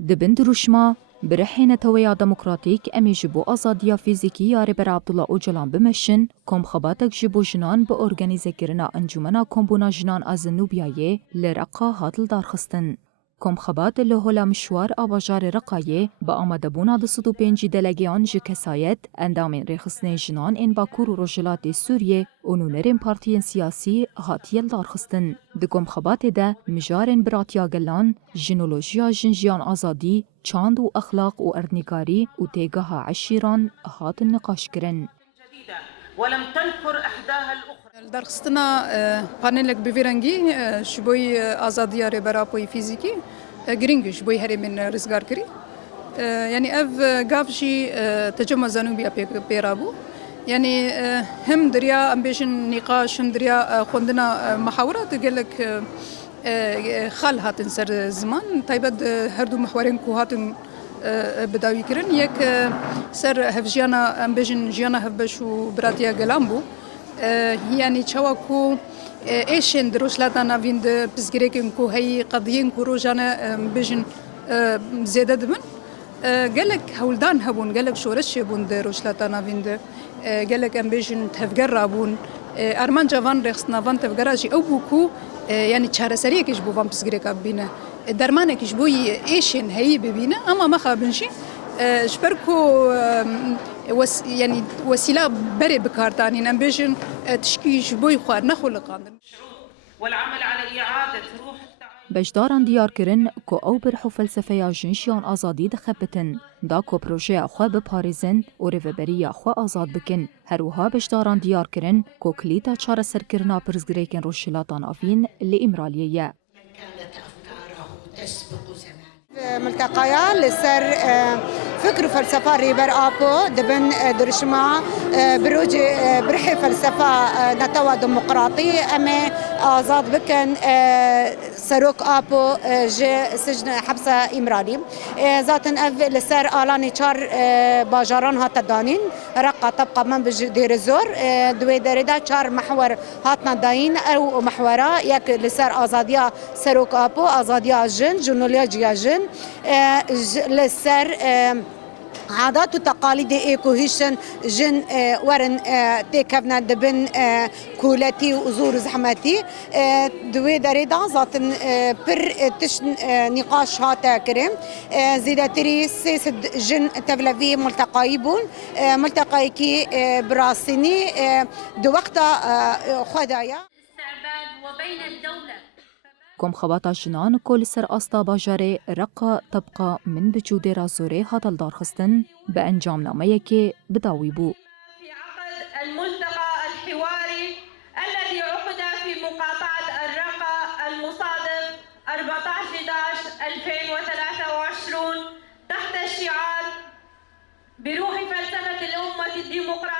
دبن دروشما برحي نتويا ديمقراطيك امي جبو ازاديا فيزيكي يا ريبر عبدالله اوجلان بمشن كوم خباتك جبو جنان بأورغانيزه كرنا انجمنا كومبونا جنان ازنوبيايه لرقا هاتل دارخستن. كوم خبات اللي هولا مشوار آباجار رقايه با آمدبونا دو 105 دلگیان جه کسایت اندامین ریخستن جنان این باکور و رجلات سوریه و نونرین پارتین سیاسی هاتیل دارخستن. ده كوم خبات ده مجارن براتيا گلان جنولوژيا جنجيان آزادي چاند و اخلاق و ارنگاري و تيگها عشيران هات النقاش کرن. ولم تنفر احداها الاخرى. درخستنا پانلک بفیرنگی شبوی آزادیا ربراپوی فیزیکی گرینگ شبوی هری من رزگار کری يعني اف قافشي تجمع زانوبيا بيرابو يعني هم دريا امبيشن نقاش هم دريا خوندنا محاورات قال لك خال هاتن سر زمان تايبد هردو محورين كو هاتن بداوي كرن يك سر هفجيانا امبيشن جيانا هفبشو براتيا قلامبو يعني تشاوكو ايشن دروشلاتا نافين بزغريكن كو هي قضيين كو روجانا امبيشن زياده دمن قالك هولدان هبون قالك شورش بون دروشلاتا نافين قالك امبيشن تفقر بون ارمان جوان رخصنا فان تفقراجي او بوكو يعني تشار سريكش بو فان بزغريكا بينا درمانكش بوي ايشن هي ببينا اما ما خابنشي شبركو يعني وسيله بري بكارتاني نمبيجن تشكيش بوي خوار نخلق والعمل على اعاده روح بجداران دیار کرن کو او برحو فلسفه جنشیان آزادی دخبتن دا کو پروژه خو بپاریزن و ریوبری خو آزاد بکن هروها بجداران دیار کرن کو کلیتا چاره سرکرنا پرزگریکن روشلاتان آفین لإمرالیه كانت أفكاره تسبق زمان ملتقيا لسر فكر فلسفة ريبر آبو دبن درشما بروجي برحي فلسفة نتوى ديمقراطي أمي آزاد بكن سروك آبو جي سجن حبسة إمرالي ذاتن أف لسر آلاني چار باجاران هاتا دانين رقا طبقا من بجدير الزور دوي داريدا چار محور هاتنا داين أو محورا يك لسر آزاديا سروك آبو آزاديا جن جنوليا جيا جن لسر عادات وتقاليد ايكوهيشن جن ورن تيكفنا دبن كولتي وزور زحمتي دوي دريدا ذاتن بر تش نقاش هاتا كريم زيداتري سيسد جن تفلفي ملتقايبون ملتقايكي براسيني دو وقتا خدايا استعباد وبين الدولة كم خباتا جنان كل سر أستا باجاري رقا تبقى من بجود رازوري هاتل دارخستن بأنجام ناميكي بداوي بو. في عقد الملتقى الحواري الذي عقد في مقاطعة الرقا المصادف 14/11/2023 تحت الشعار بروح فلسفة الأمة الديمقراطية